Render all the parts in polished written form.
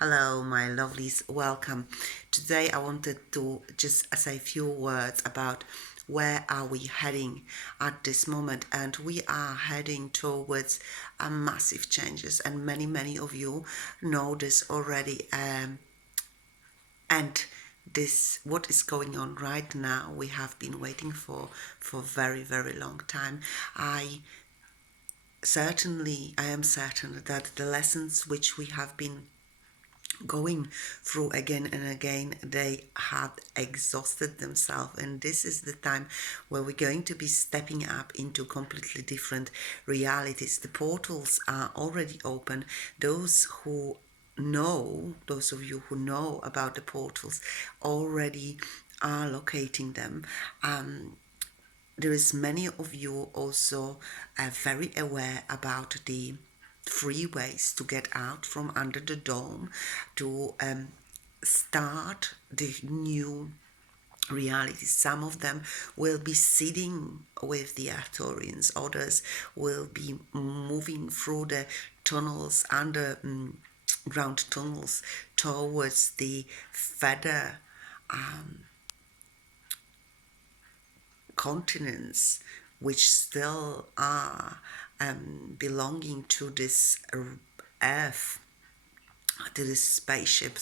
Hello, my lovelies, welcome. Today I wanted to just say a few words about where are we heading at this moment, and we are heading towards massive changes, and many of you know this already. And this what is going on right now we have been waiting for very long time. I am certain that the lessons which we have been going through again and again, they have exhausted themselves, and this is the time where we're going to be stepping up into completely different realities. The portals are already open. Those of you who know about the portals already are locating them. There is many of you also very aware about the free ways to get out from under the dome, to start the new reality. Some of them will be sitting with the Arcturians, others will be moving through the tunnels, underground tunnels, towards the feather continents which still are belonging to this earth, to this spaceship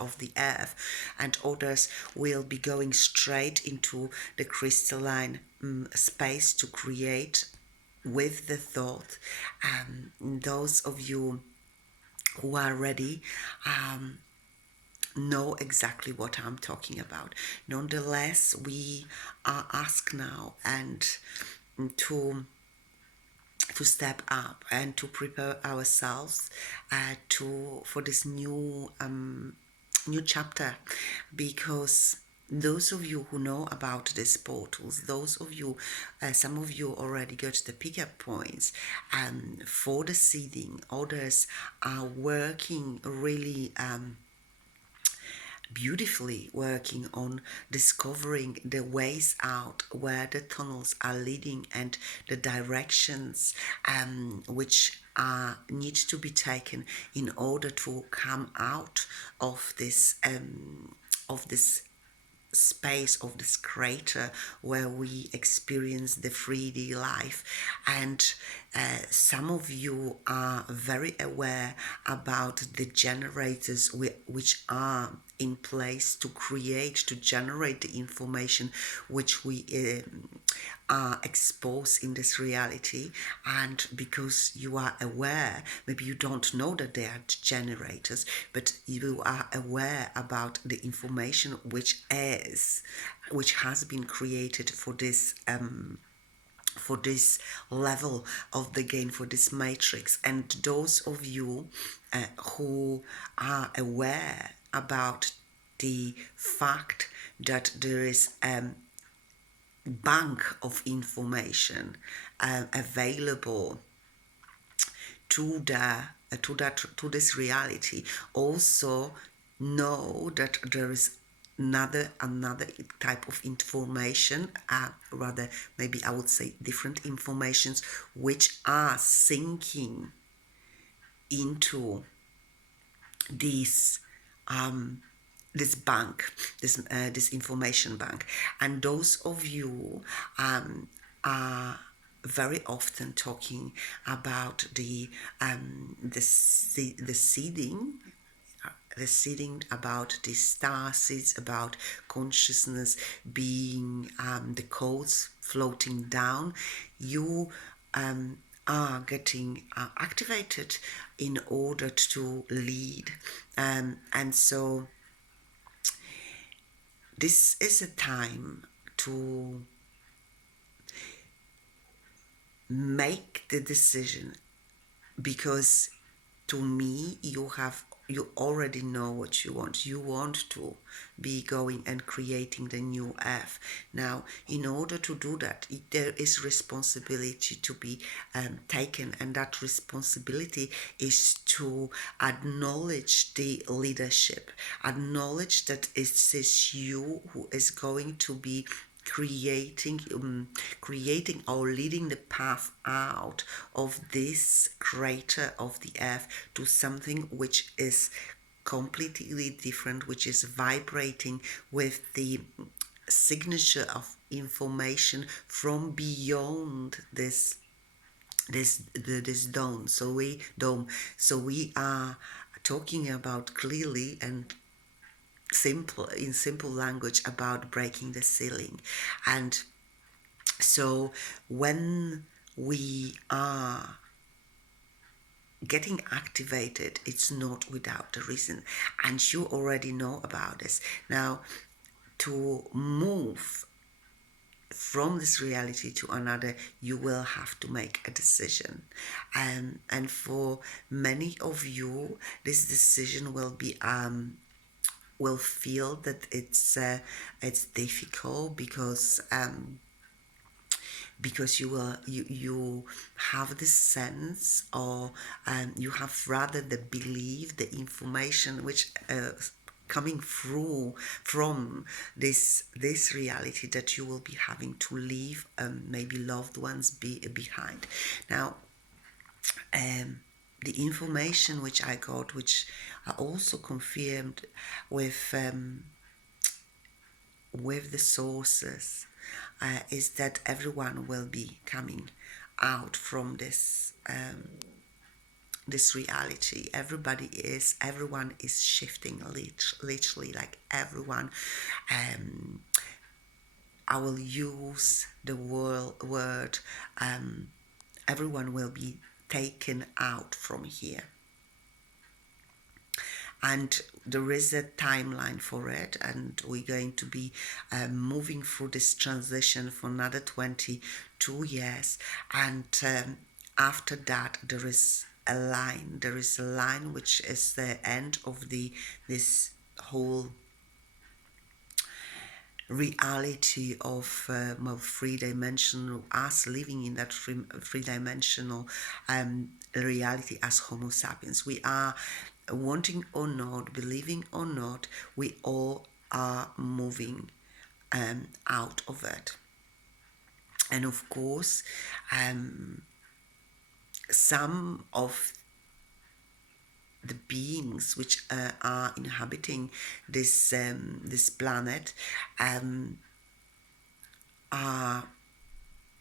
of the earth, and others will be going straight into the crystalline space to create with the thought. Those of you who are ready know exactly what I'm talking about. Nonetheless, we are asked now and to step up and to prepare ourselves for this new chapter, because those of you who know about these portals, those of you, some of you already got the pickup points for the seeding. Others are working really beautifully, working on discovering the ways out, where the tunnels are leading, and the directions which need to be taken in order to come out of this space, of this crater where we experience the 3D life. And some of you are very aware about the generators which are in place to generate the information which we are exposed in this reality. And because you are aware, maybe you don't know that they are generators, but you are aware about the information which has been created for this level of the game, for this matrix. And those of you who are aware about the fact that there is bank of information available to this reality, also know that there is another type of information, rather maybe I would say different informations, which are sinking into this bank, this information bank. And those of you are very often talking about the seeding, about the star seeds, about consciousness being the codes floating down. You are getting activated in order to lead, and so this is a time to make the decision, because to me you already know what you want. You want to be going and creating the new earth. Now, in order to do that, there is responsibility to be taken, and that responsibility is to acknowledge the leadership, acknowledge that it is you who is going to be creating or leading the path out of this crater of the earth to something which is completely different, which is vibrating with the signature of information from beyond this dome. So we are talking about clearly and simple language about breaking the ceiling. And so when we are getting activated, it's not without a reason, and you already know about this. Now, to move from this reality to another, you will have to make a decision, and for many of you, this decision will feel that it's difficult because you have this sense, or you have rather the belief, the information which coming through from this reality, that you will be having to leave maybe loved ones behind. Now, the information which I got, which I also confirmed with the sources, is that everyone will be coming out from this reality. Everyone is shifting, literally, like everyone. I will use the word, everyone will be taken out from here. And there is a timeline for it, and we're going to be moving through this transition for another 22 years. And after that, there is a line which is the end of this whole reality of three-dimensional, us living in that three-dimensional reality as Homo sapiens. We are, wanting or not, believing or not, we all are moving out of it. And of course, some of the beings which are inhabiting this planet are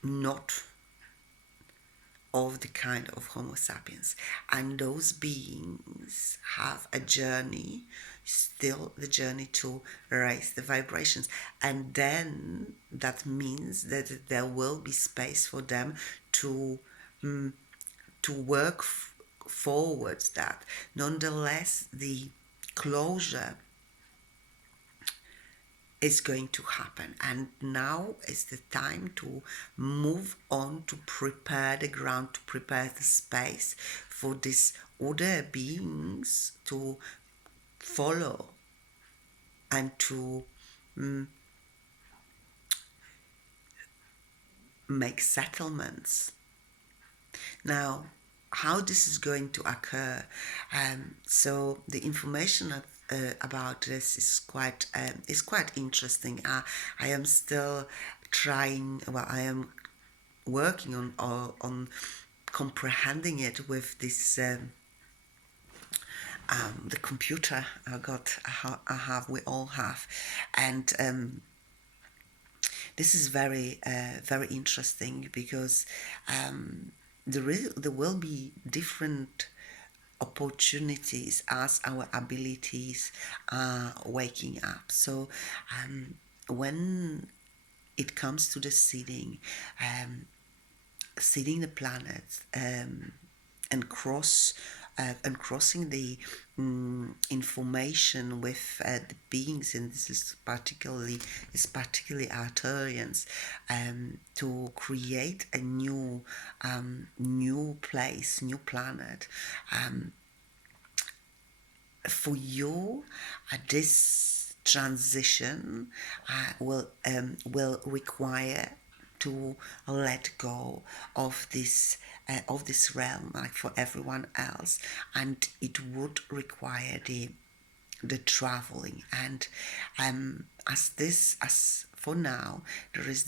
not of the kind of Homo sapiens, and those beings have a journey, still the journey to raise the vibrations, and then that means that there will be space for them to work forwards that. Nonetheless, the closure is going to happen, and now is the time to move on, to prepare the ground, to prepare the space for these other beings to follow and to make settlements. Now, how this is going to occur, so the information about this is quite interesting. I am still trying, I am working on comprehending it with this the computer we all have, and this is very very interesting, because there will be different opportunities as our abilities are waking up. So when it comes to the seeding the planets, and crossing the information with the beings, and this is particularly Arcturians, to create a new place, new planet. For you, this transition will require to let go of this realm, like for everyone else, and it would require the traveling. And as for now, there's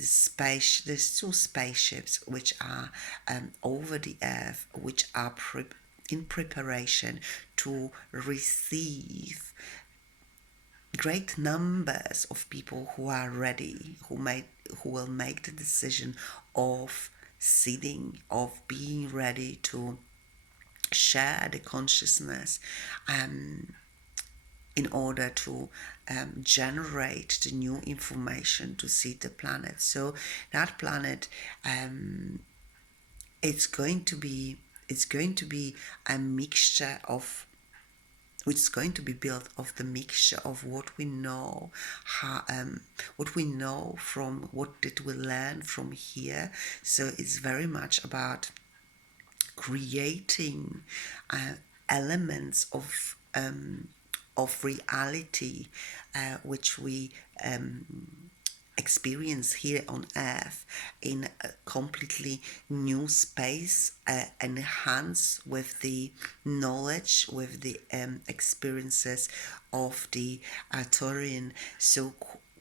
two spaceships which are over the Earth, which are in preparation to receive great numbers of people who are ready, who will make the decision of being ready to share the consciousness, in order to generate the new information to see the planet. So that planet, it's going to be a mixture of, which is going to be built of the mixture of what we know, what we know from what did we learn from here. So it's very much about creating elements of reality, which we experience here on Earth in a completely new space, enhanced with the knowledge, with the experiences of the Arcturian. So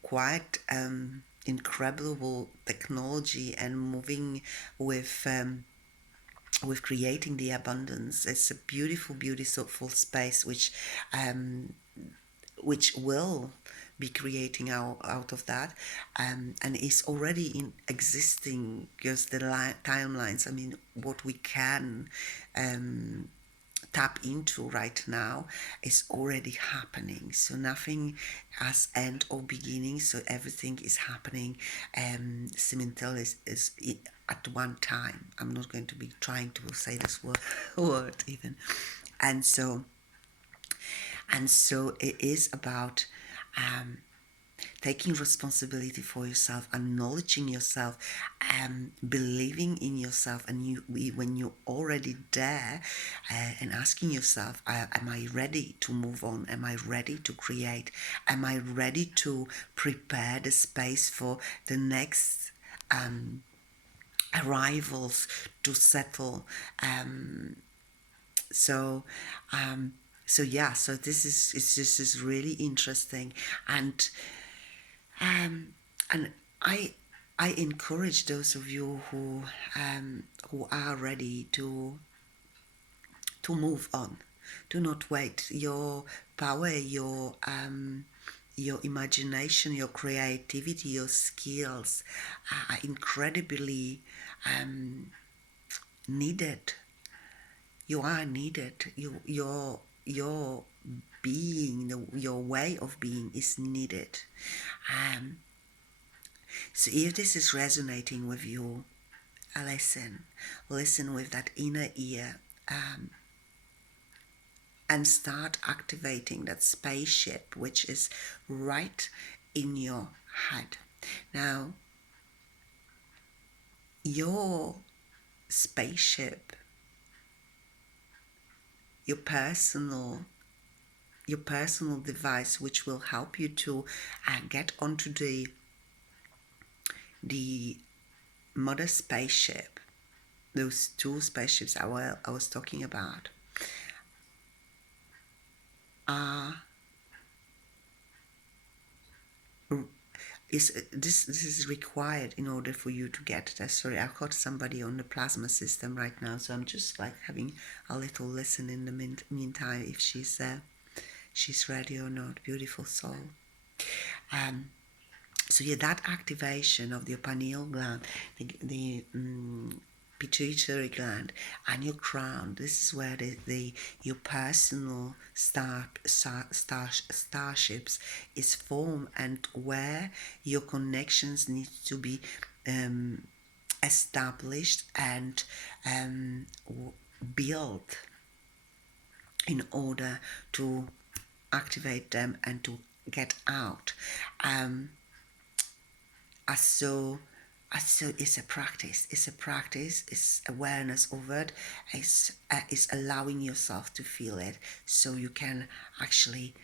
quite incredible technology, and moving with creating the abundance. It's a beautiful, beautiful space which will be creating out of that, and is already in existing, because the timelines, I mean, what we can tap into right now is already happening. So nothing has end or beginning, so everything is happening simultaneously, is at one time. I'm not going to be trying to say this word even. And so it is about taking responsibility for yourself, acknowledging yourself, believing in yourself, and when you're already there, and asking yourself, am I ready to move on? Am I ready to create? Am I ready to prepare the space for the next arrivals to settle? So this is really interesting, and I encourage those of you who are ready to move on. Do not wait. Your power, your imagination, your creativity, your skills are incredibly needed. You are needed. Your being, your way of being is needed. So if this is resonating with you, listen with that inner ear, and start activating that spaceship which is right in your head. Now, your spaceship, your personal device, which will help you to get onto the mother spaceship, those two spaceships I was talking about, this is required in order for you to get that. Sorry, I've got somebody on the plasma system right now, so I'm just like having a little listen in the meantime if she's ready or not. Beautiful soul. So yeah, that activation of the pineal gland, the pituitary gland, and your crown. This is where your personal starships is formed, and where your connections need to be established and built in order to activate them and to get out. So it's a practice. It's awareness of it. It's allowing yourself to feel it, so you can actually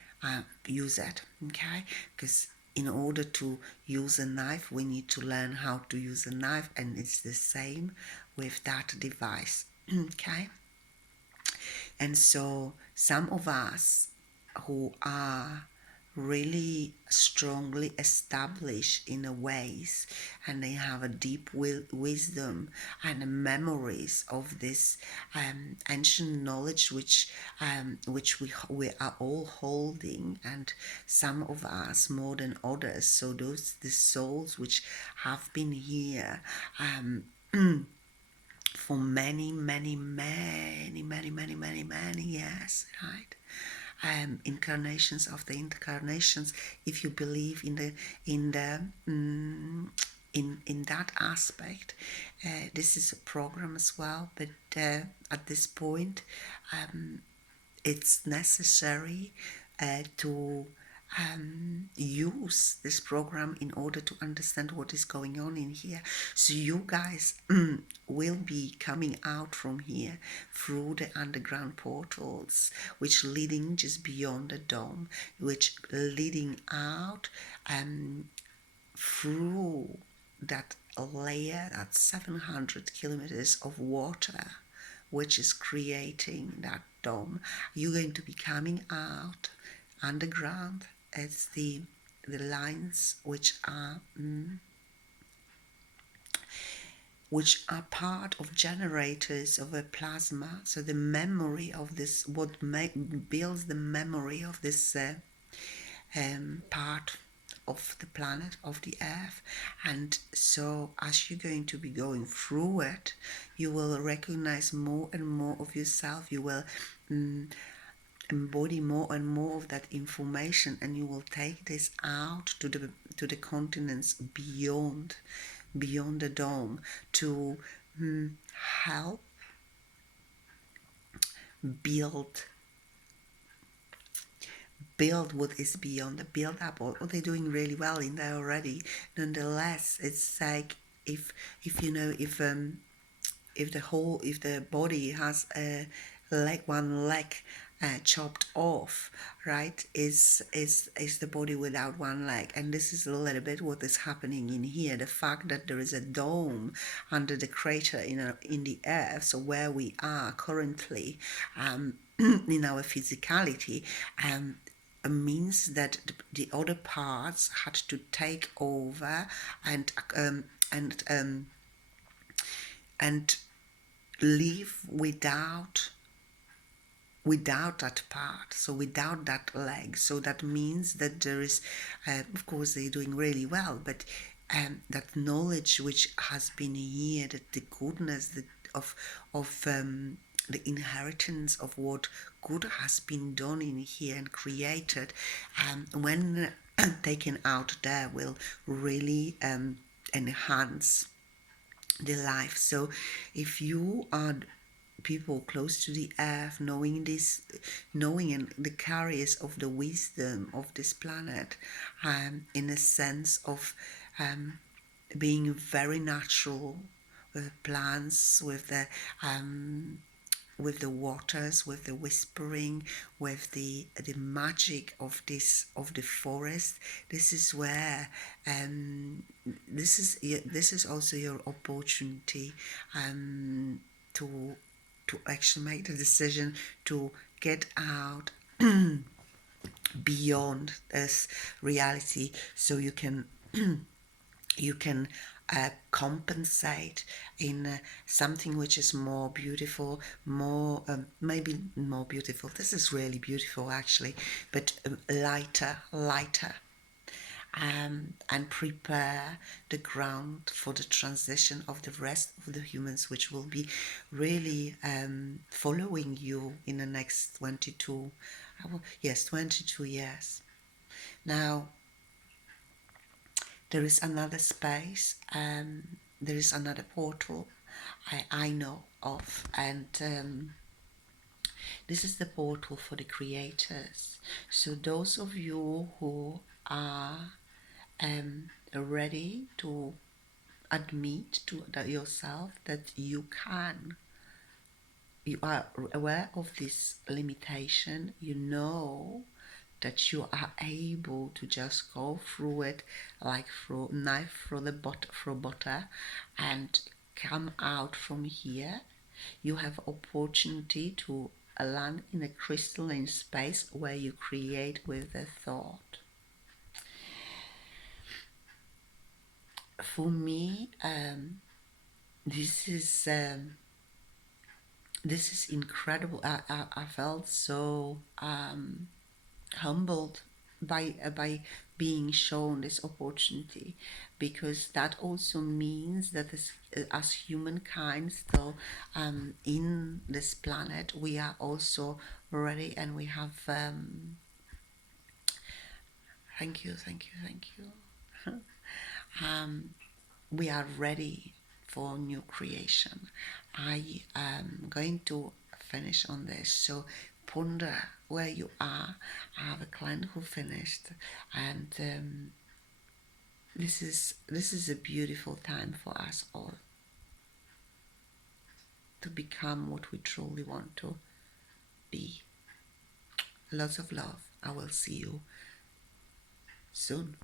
use it. Okay, because in order to use a knife, we need to learn how to use a knife, and it's the same with that device. Okay, and so some of us who are really strongly established in a ways, and they have a deep wisdom and memories of this ancient knowledge which we are all holding, and some of us more than others. So those the souls which have been here for many years, right? Incarnations of the incarnations, if you believe in the in that aspect. This is a program as well, but at this point it's necessary to use this program in order to understand what is going on in here. So you guys will be coming out from here through the underground portals, which leading just beyond the dome, which leading out through that layer, that 700 kilometers of water, which is creating that dome. You're going to be coming out underground. It's the lines which are part of generators of a plasma. So the memory of this, what builds the memory of this part of the planet, of the earth. And so as you're going to be going through it, you will recognize more and more of yourself. You will embody more and more of that information, and you will take this out to the continents beyond the dome to help build what is beyond the build up, or they're doing really well in there already. Nonetheless, it's like if you know, if the body has a one leg chopped off, right, is the body without one leg. And this is a little bit what is happening in here. The fact that there is a dome under the crater in the earth, so where we are currently in our physicality, means that the other parts had to take over and live without that part, so without that leg. So that means that there is, of course, they're doing really well, but that knowledge which has been here, that the goodness of the inheritance of what good has been done in here and created, when taken out there, will really enhance the life. So if you are people close to the earth, knowing and the carriers of the wisdom of this planet, in a sense of being very natural with plants, with the waters, with the whispering, with the magic of the forest. This is where this is also your opportunity to actually make the decision to get out beyond this reality, so you can compensate in something which is more beautiful, more maybe more beautiful. This is really beautiful actually, but lighter, and prepare the ground for the transition of the rest of the humans, which will be really following you in the next 22 years. Now, there is another space, there is another portal I know of, and this is the portal for the creators. So those of you who are ready to admit to yourself that you are aware of this limitation, you know that you are able to just go through it like through knife through butter and come out from here. You have opportunity to land in a crystalline space where you create with a thought. For me, this is this is incredible. I felt so humbled by being shown this opportunity, because that also means that as humankind still in this planet, we are also ready, and we have thank you, thank you, thank you. We are ready for new creation. I am going to finish on this. So ponder where you are. I have a client who finished, and this is a beautiful time for us all to become what we truly want to be. Lots of love. I will see you soon.